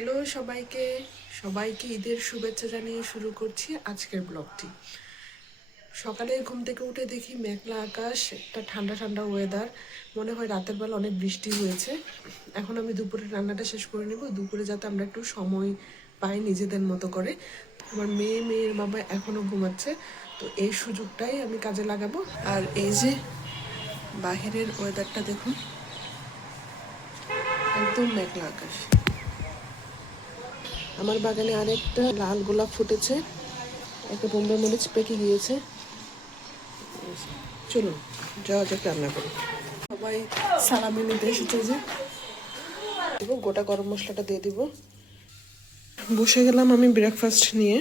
Hello সবাইকে সবাইকে ঈদের শুভেচ্ছা জানিয়ে শুরু করছি আজকের ব্লগটি। সকালে ঘুম থেকে উঠে দেখি মেঘলা আকাশ, একটা ঠান্ডা ঠান্ডা ওয়েদার, মনে হয় রাতের বেলা অনেক বৃষ্টি হয়েছে। এখন আমি দুপুরের রান্নাটা শেষ করে নেব, দুপুরে যাতে আমরা একটু সময় পাই নিজেদের মতো করে। আমার মেয়ের বাবা এখনও ঘুমাচ্ছে, তো এই সুযোগটাই আমি কাজে লাগাবো। আর এই যে বাহিরের ওয়েদারটা দেখুন, একদম মেঘলা আকাশ। আমার বাগানে আরেকটা লাল গোলাপ ফুটেছে, একটা বোম্বে মরিচ পেকে গিয়েছে। চলুন যাওয়া যাক রান্না করি। সবাই সালামি নিতে এসেছে, যে দিব গোটা গরম মশলাটা দিয়ে দিব। বসে গেলাম আমি ব্রেকফাস্ট নিয়ে।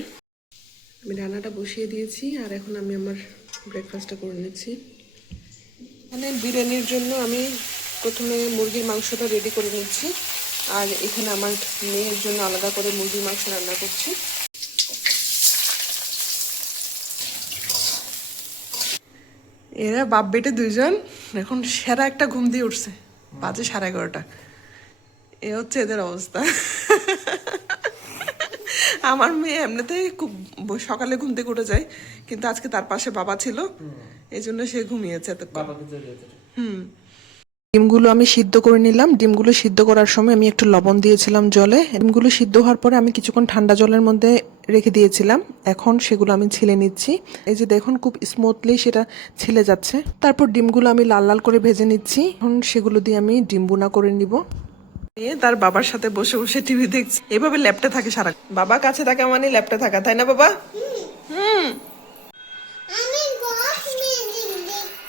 আমি রান্নাটা বসিয়ে দিয়েছি আর এখন আমি আমার ব্রেকফাস্টটা করে নিচ্ছি। মানে বিরিয়ানির জন্য আমি প্রথমে মুরগির মাংসটা রেডি করে নিচ্ছি, আর এখানে আমার মেয়ের জন্য আলাদা করে মুরগির মাংস রান্না করছি। এরা বাপ বেটে দুইজন এখন সেরা একটা ঘুম দিয়ে উঠছে, বাজে 11:30। এ হচ্ছে এদের অবস্থা। আমার মেয়ে এমনিতেই খুব সকালে ঘুম থেকে উঠে যায়, কিন্তু আজকে তার পাশে বাবা ছিল, এই জন্য সে ঘুমিয়েছে এতক্ষণ। ডিমগুলো আমি সিদ্ধ করে নিলাম। ডিমগুলো সিদ্ধ করার সময় আমি একটু লবণ দিয়েছিলাম জলে। ডিমগুলো সিদ্ধ হওয়ার পরে আমি কিছুক্ষণ ঠান্ডা জলের মধ্যে রেখে দিয়েছিলাম। এখন সেগুলো আমি ছিলে নিচ্ছি। এই যে দেখুন, খুব স্মুথলি সেটা ছিলে যাচ্ছে। তারপর ডিমগুলো আমি লাল লাল করে ভেজে নিচ্ছি। এখন সেগুলো দিয়ে আমি ডিম বোনা করে নিব। তার বাবার সাথে বসে বসে টিভি দেখছি, এভাবে ল্যাপটে থাকে সারা। বাবা কাছে থাকা মানে ল্যাপটে থাকা, তাই না বাবা?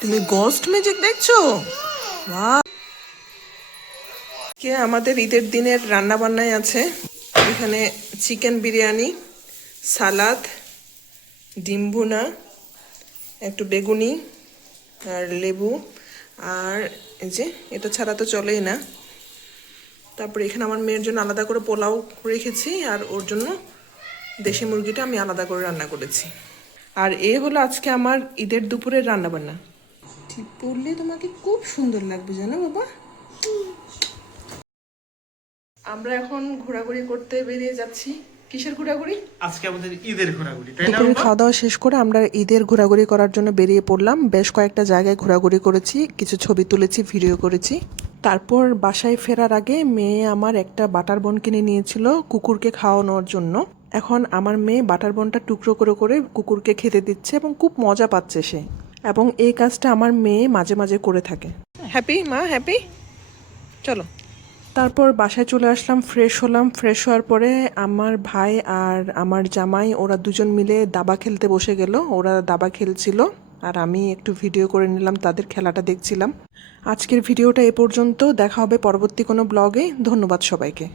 তুমি গোস্ট ম্যাজিক দেখছো? কে আমাদের ঈদের দিনের রান্না বান্নায় আছে এখানে চিকেন বিরিয়ানি, সালাদ, ডিম ভুনা, একটু বেগুনি আর লেবু, আর এই যে এটা ছাড়া তো চলেই না। তারপরে এখানে আমার মেয়ের জন্য আলাদা করে পোলাও রেখেছি, আর ওর জন্য দেশি মুরগিটা আমি আলাদা করে রান্না করেছি। আর এ হলো আজকে আমার ঈদের দুপুরের রান্না বান্না। ঠিক পড়লে তোমাকে খুব সুন্দর লাগবে, জানো বাবা। আমরা এখন ঘোরাঘুরি করতে বেরিয়ে যাচ্ছি। কিসের ঘোরাঘুরি? আজকে আমাদের ঈদের ঘোরাঘুরি, তাই না? দুপুরে খাওয়া দাওয়া শেষ করে আমরা ঈদের ঘোরাঘুরি করার জন্য বেরিয়ে পড়লাম। বেশ কয়েকটা জায়গায় ঘোরাঘুরি করেছি, কিছু ছবি তুলেছি, ভিডিও করেছি। তারপর বাসায় ফেরার আগে মেয়ে আমার একটা বাটার বন কিনে নিয়েছিল কুকুরকে খাওয়ানোর জন্য। এখন আমার মেয়ে বাটার বনটা টুকরো করে করে কুকুরকে খেতে দিচ্ছে এবং খুব মজা পাচ্ছে সে। এবং এই কাজটা আমার মেয়ে মাঝে মাঝে করে থাকে। হ্যাপি মা, হ্যাপি। চলো। তারপর বাসায় চলে আসলাম, ফ্রেশ হলাম। ফ্রেশ হওয়ার পরে আমার ভাই আর আমার জামাই ওরা দুজন মিলে দাবা খেলতে বসে গেল। ওরা দাবা খেলছিল আর আমি একটু ভিডিও করে নিলাম, তাদের খেলাটা দেখছিলাম। আজকের ভিডিওটা এ পর্যন্ত। দেখা হবে পরবর্তী কোনো ব্লগে। ধন্যবাদ সবাইকে।